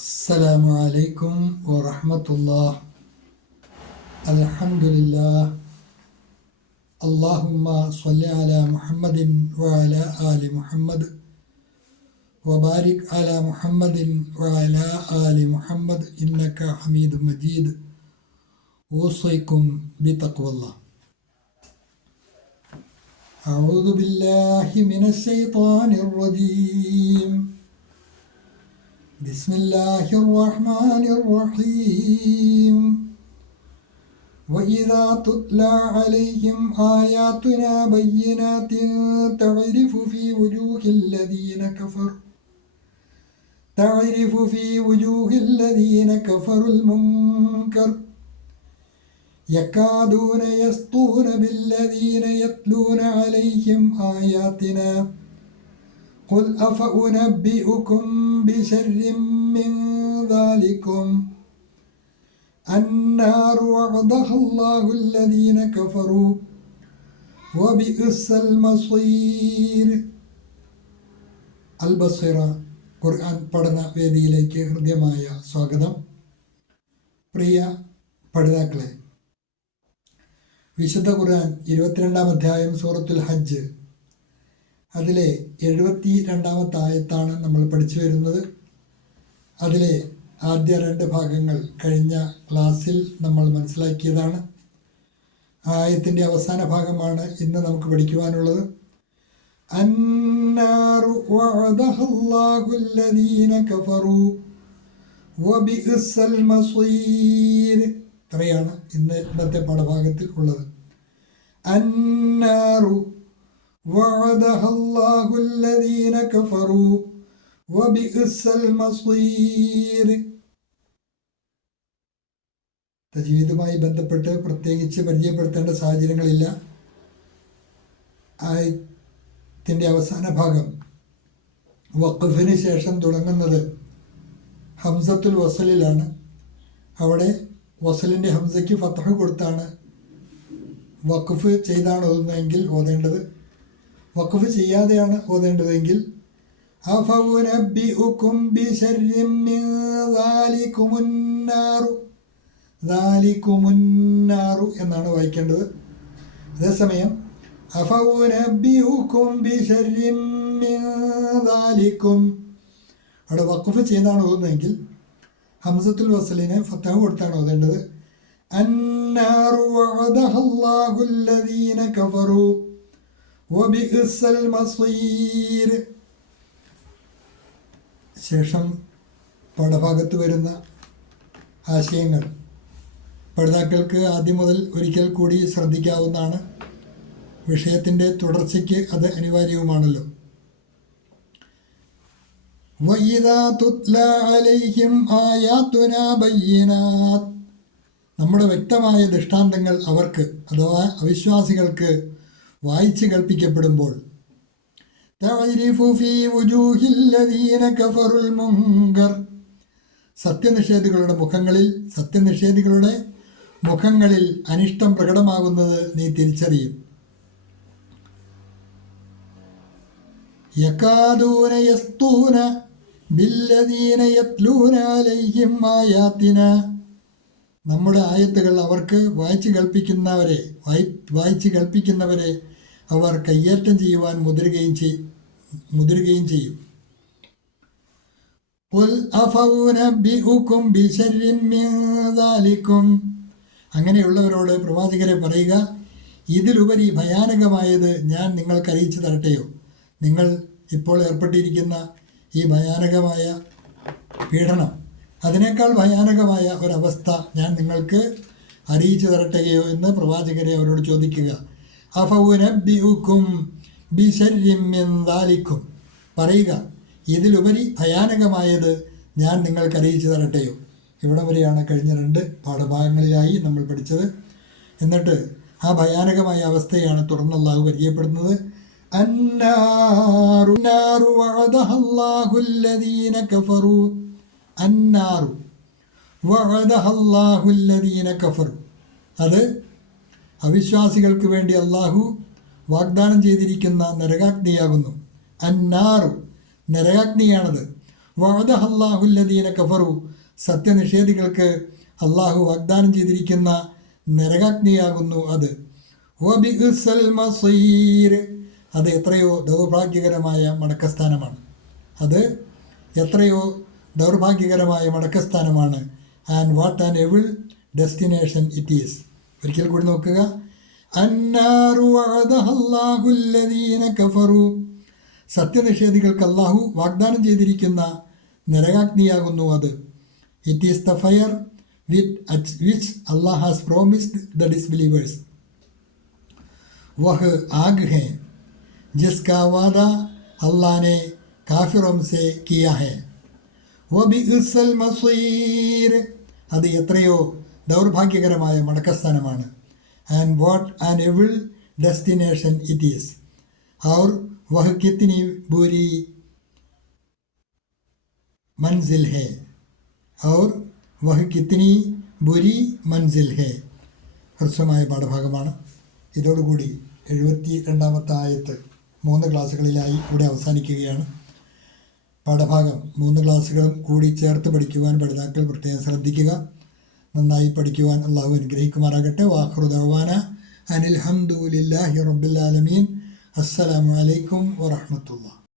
السلام عليكم ورحمة الله. الحمد لله. اللهم صل على محمد وعلى آل محمد وبارك على محمد وعلى آل محمد إنك حميد مجيد. أوصيكم بتقوى الله. أعوذ بالله من الشيطان الرجيم. بسم الله الرحمن الرحيم. وإذا تتلى عليهم آياتنا بينات تعرف في وجوه الذين كفروا المنكر يكادون يسطون بالذين يتلون عليهم آياتنا قل أفأنبئكم بشر من ذلكم النار وعدها الله الذين كفروا وبئس المصير. അൽബസ്വറ ഖുർആൻ പഠന വേദിയിലേക്ക് ഹൃദ്യമായ സ്വാഗതം. പ്രിയ പഠിതാക്കളെ, വിശുദ്ധ ഖുർആൻ 22-ാം അധ്യായം സൂറത്തുൽ ഹജ്ജ്, അതിലെ 72-ാമത്തെ ആയത്താണ് നമ്മൾ പഠിച്ചു വരുന്നത്. അതിലെ ആദ്യ 2 ഭാഗങ്ങൾ കഴിഞ്ഞ ക്ലാസ്സിൽ നമ്മൾ മനസ്സിലാക്കിയതാണ്. ആയത്തിൻ്റെ അവസാന ഭാഗമാണ് ഇന്ന് നമുക്ക് പഠിക്കുവാനുള്ളത്. അന്നാറു വഅദഹല്ലാഹുല്ലദീന കഫറു വബിഇസ്സൽ മസീർ. ഇത്രയാണ് ഇന്നത്തെ പാഠഭാഗത്തിൽ ഉള്ളത്. അന്നാറു വഅദഹല്ലാഹുല്ലദീന കഫറു വബിഇസ്സൽ മസീർ. തജ്വീദുമായി ബന്ധപ്പെട്ട് പ്രത്യേകിച്ച് പരിചയപ്പെടുത്തേണ്ട സാഹചര്യങ്ങളില്ല. ആയത്തിൻ്റെ അവസാന ഭാഗം വഖഫിന് ശേഷം തുടങ്ങുന്നത് ഹംസത്തുൽ വസലിലാണ്. അവിടെ വസലിൻ്റെ ഹംസയ്ക്ക് ഫത്ഹ് കൊടുത്താണ് വഖഫ് ചെയ്താണ് ഓതുന്നതെങ്കിൽ ഓതേണ്ടത്. വഖഫ് ചെയ്യാതെയാണ് ഓതേണ്ടതെങ്കിൽ അഫഉനബ്ബിഉകും ബിശർരിൻ മിൻ ദാലികുമുന്നാറു എന്നാണ് വായിക്കേണ്ടത്. അതേസമയം അഫഉനബ്ബിഉകും ബിശർരിൻ മിൻ ദാലികും അവിടെ വഖഫ് ചെയ്താണ് ഓതുന്നതെങ്കിൽ ഹംസത്തുൽ വസലിനെ ഫത്ഹ കൊടുത്താണ് ഓതേണ്ടത്. അന്നാറു വഅദഹല്ലാഹുല്ലദീന കഫറു വബിഇസ്സൽ മസീർ. ശേഷം പാഠഭാഗത്ത് വരുന്ന ആശയങ്ങൾ പഠിതാക്കൾക്ക് ആദ്യം മുതൽ ഒരിക്കൽ കൂടി ശ്രദ്ധിക്കാവുന്നതാണ്. വിഷയത്തിൻ്റെ തുടർച്ചയ്ക്ക് അത് അനിവാര്യവുമാണല്ലോ. വഇദാ തുത്ലാ അലൈഹിം ആയാതുനാ ബയ്യിനാത്ത്. നമ്മുടെ വ്യക്തമായ ദൃഷ്ടാന്തങ്ങൾ അവർക്ക് അഥവാ അവിശ്വാസികൾക്ക് വായിച്ച് കൽപ്പിക്കപ്പെടുമ്പോൾ തഅരിഫു ഫീ വുജൂഹില്ലദീന കഫറുൽ മുൻകർ. സത്യനിഷേധികളുടെ മുഖങ്ങളിൽ അനിഷ്ടം പ്രകടമാകുന്നത് നീ തിരിച്ചറിയും. യകാദൂന യസ്തൂന ബില്ലദീന യത്ലൂന അലൈഹിം ആയാതിന. നമ്മുടെ ആയത്തുകൾ അവർക്ക് വായിച്ച് കൽപ്പിക്കുന്നവരെ അവർ കയ്യേറ്റം ചെയ്യുവാൻ മുതിരുകയും ചെയ്യും. ഖുൽ അഫഉനബ്ബിഉകും ബിശർരിൻ മിൻ ദാലികും. അങ്ങനെയുള്ളവരോട് പ്രവാചകരെ പറയുക, ഇതിലുപരി ഭയാനകമായത് ഞാൻ നിങ്ങൾക്ക് അറിയിച്ചു തരട്ടെയോ? നിങ്ങൾ ഇപ്പോൾ ഏർപ്പെട്ടിരിക്കുന്ന ഈ ഭയാനകമായ പീഡനം, അതിനേക്കാൾ ഭയാനകമായ ഒരവസ്ഥ ഞാൻ നിങ്ങൾക്ക് അറിയിച്ചു തരട്ടെയോ എന്ന് പ്രവാചകരെ അവരോട് ചോദിക്കുക. അഫഉനബ്ബിഉകും ബിശർരിൻ മിൻ ദാലികും. പറയുക, ഇതിലുപരി ഭയാനകമായത് ഞാൻ നിങ്ങൾക്ക് അറിയിച്ചു തരട്ടെയോ? ഇവിടെ വരെയാണ് കഴിഞ്ഞ 2 പാഠഭാഗങ്ങളിലായി നമ്മൾ പഠിച്ചത്. എന്നിട്ട് ആ ഭയാനകമായ അവസ്ഥയാണ് തുടർന്ന് അല്ലാഹു പരിചയപ്പെടുന്നത്. അന്നാറു വഅദഹല്ലാഹുല്ലദീന കഫറു. അന്നാറു വഅദഹല്ലാഹുല്ലദീന കഫറു. അത് അവിശ്വാസികൾക്ക് വേണ്ടി അല്ലാഹു വാഗ്ദാനം ചെയ്തിരിക്കുന്ന നരകാഗ്നിയാകുന്നു. അന്നാറു, നരകാഗ്നിയാണത്. വഅദഹല്ലാഹുല്ലദീന കഫറു, സത്യനിഷേധികൾക്ക് അള്ളാഹു വാഗ്ദാനം ചെയ്തിരിക്കുന്ന നരകാഗ്നിയാകുന്നു അത്. വബിഇസൽ മസീർ, അത് എത്രയോ ദൗർഭാഗ്യകരമായ മടക്കസ്ഥാനമാണ്. അത് എത്രയോ ദൗർഭാഗ്യകരമായ മടക്കസ്ഥാനമാണ്. And what an evil destination it is. ഒരിക്കൽ കൂടി നോക്കുക. അന്നാറു വഅദഹല്ലാഹുല്ലദീന കഫറു, സത്യനിഷേധികൾക്ക് അള്ളാഹു വാഗ്ദാനം ചെയ്തിരിക്കുന്ന നരകാഗ്നിയാകുന്നു അത്. It is the fire which Allah has promised the disbelievers. वह आग है जिसका वादा अल्लाह ने काफिरों से किया है. वबिഇസൽ മസീർ, അത് എത്രയോ ദൗർഭാഗ്യകരമായ മടക്കസ്ഥാനമാണ്. And what an evil destination it is. और वह कितनी बुरी मंजिल है. और वह कितनी बुरी मंजिल है. ഹ്രസ്വമായ പാഠഭാഗമാണ്. ഇതോടുകൂടി 72ാമത്തെ ആയത്ത് 3 ക്ലാസ്സുകളിലായി ഇവിടെ അവസാനിക്കുകയാണ്. പാഠഭാഗം 3 ക്ലാസ്സുകളും കൂടി ചേർത്ത് പഠിക്കുവാൻ പഠിതാക്കൾ പ്രത്യേകം ശ്രദ്ധിക്കുക. നന്നായി പഠിക്കുവാൻ അള്ളാഹു അനുഗ്രഹിക്കുമാറാകട്ടെ. വാഖിറു ദഅ്വാന അനിൽ ഹംദുലില്ലാഹി റബ്ബിൽ ആലമീൻ. അസ്സലാമു അലൈക്കും വറഹ്മത്തുള്ളാഹി.